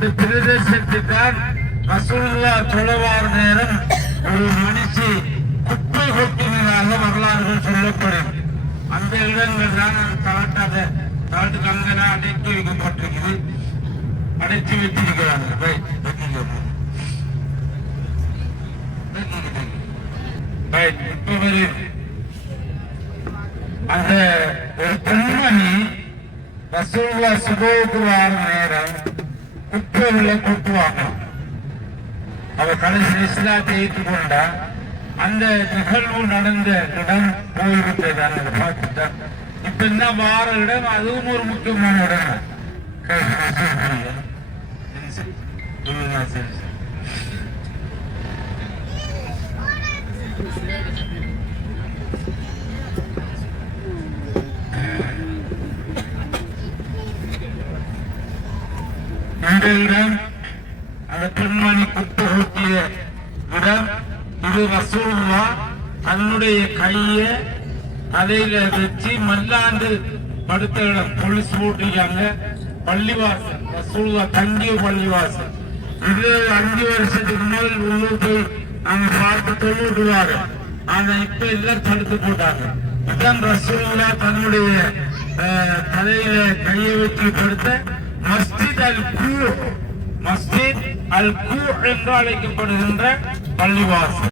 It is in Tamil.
இந்த பிரதேசத்துக்கான் ரசூலுல்லாஹ் தொழுவார் நேரம் ஒரு மனுஷி குப்பை கொட்டினதாக வரலாறுகள் சொல்லப்படும். அந்த இடங்கள் தான் தளத்துக்கு அங்கே அடைத்து வைக்கப்பட்டிருக்குது, அடைத்து வச்சிருக்கிறாங்க. அந்த ஒரு பெண்மணி ரசூலுல்லாஹ் சுபஹுக்கு வர நேரம் குப்பைகளை கொட்டுவாங்க. அவ கடைசி இஸ்லாத்தை ஏற்றுக்கொண்டா அந்த நிகழ்வு நடந்த இடம் போய்விட்டதான் பார்த்துட்டான். இப்ப என்ன வார இடம் அதுவும் ஒரு முக்கியமான இடம். இந்த இடம் அந்த பெண்மணி குப்பை கொட்டிய இடம். இது ரசூலுல்லாஹ் தன்னுடைய கைய தலையில வச்சு மல்லாண்டு படுத்த இடம். போலீஸ் போட்டிருக்காங்க. பள்ளிவாசல் ரசூலுல்லாஹ் தங்கிய பள்ளிவாசல். இது 5 வருஷத்துக்கு முதல் உள்ளூர் போய் நாங்க பார்த்து தொழுவாரு. ஆனா இப்ப எல்லாம் தடுத்து போட்டாங்க. இதான் ரசூலுல்லாஹ் தன்னுடைய தலையில கையை வச்சு படுத்த மஸ்ஜித் அல் கூ என்று அழைக்கப்படுகின்ற பள்ளிவாசல்.